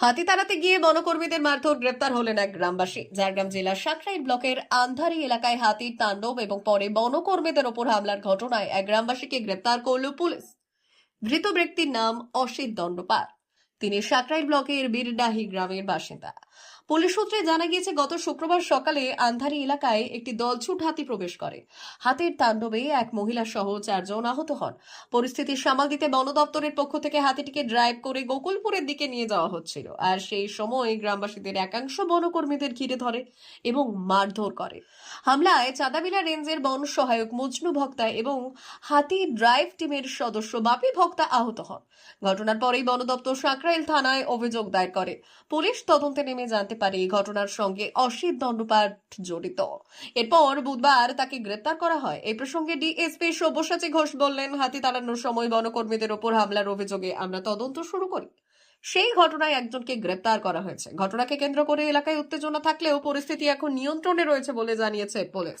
হাতি তাড়াতে গিয়ে বনকর্মীদের মারধর গ্রেপ্তার হলেন এক গ্রামবাসী। ঝাড়গ্রাম জেলার সাকরাইল ব্লকের আন্ধারি এলাকায় হাতির তাণ্ডব এবং পরে বনকর্মীদের ওপর হামলার ঘটনায় এক গ্রামবাসীকে গ্রেপ্তার করল পুলিশ। ধৃত ব্যক্তির নাম অসিত দণ্ডপাল। তিনি সাকরাইল ব্লকের বীরডাহি গ্রামের বাসিন্দা। পুলিশ সূত্রে জানা গিয়েছে, গত শুক্রবার সকালে আন্ধারি এলাকায় একটি দলছুট হাতি প্রবেশ করে। হাতির তাণ্ডবে এক মহিলা সহ চারজন আহত হন। পরিস্থিতি সামাল দিতে বন দপ্তরের পক্ষ থেকে হাতিটিকে ড্রাইভ করে গোকুলপুরের দিকে নিয়ে যাওয়া হচ্ছিল আর সেই সময় গ্রামবাসীদের একাংশ বনকর্মীদের ঘিরে ধরে এবং মারধর করে। হামলায় চাঁদাবিলা রেঞ্জের বন সহায়ক মজনু ভক্তা এবং হাতি ড্রাইভ টিমের সদস্য বাপি ভক্তা আহত হন। ঘটনার পরেই বন দপ্তর সাকরাইল থানায় অভিযোগ দায়ের করে। পুলিশ তদন্তে নেমে জানতে পারে এই ঘটনার সঙ্গে অসিত দণ্ডপাঠ জড়িত। এরপর বুধবার তাকে গ্রেপ্তার করা হয়। এই প্রসঙ্গে ডিএসপি সব্যসাচী ঘোষ বললেন, হাতি তাড়ানোর সময় বনকর্মীদের ওপর হামলার অভিযোগে আমরা তদন্ত শুরু করি। সেই ঘটনায় একজনকে গ্রেপ্তার করা হয়েছে। ঘটনাকে কেন্দ্র করে এলাকায় উত্তেজনা থাকলেও পরিস্থিতি এখন নিয়ন্ত্রণে রয়েছে বলে জানিয়েছে পুলিশ।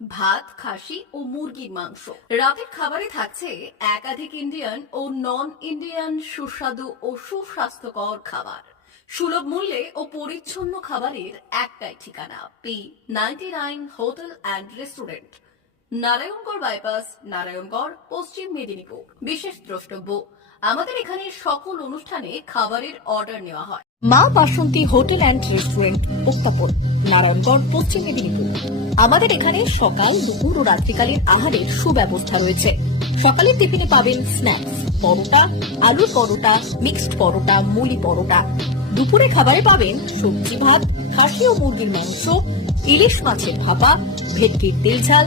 ভাত, খাসি ও মুরগির মাংস। রাতের খাবারে থাকছে একাধিক ইন্ডিয়ান ও নন ইন্ডিয়ান সুস্বাদু ও সুস্বাস্থ্যকর খাবার। সুলভ মূল্যে ও পরিচ্ছন্ন খাবারের একটাই ঠিকানা P ninety nine hotel and restaurant Narayangarh bypass Narayangarh, পশ্চিম মেদিনীপুর। বিশেষ দ্রষ্টব্য, আমাদের এখানে সকল অনুষ্ঠানে খাবারের অর্ডার নেওয়া হয়। Maa Basanti hotel and restaurant উত্তাপন Narayangarh, পশ্চিম মেদিনীপুর। আমাদের এখানে সকাল, দুপুর ও রাত্রিকালীন আহারের সুব্যবস্থা রয়েছে। সকালের টিফিনে পাবেন স্ন্যাক্স পরোটা, আলুর পরোটা মিক্সড পরোটা, মুলি পরোটা। দুপুরে খাবারে পাবেন সবজি ভাত, খাসি ও মুরগির মাংস, ইলিশ মাছের ভাপা, ভেটকির তেল ঝাল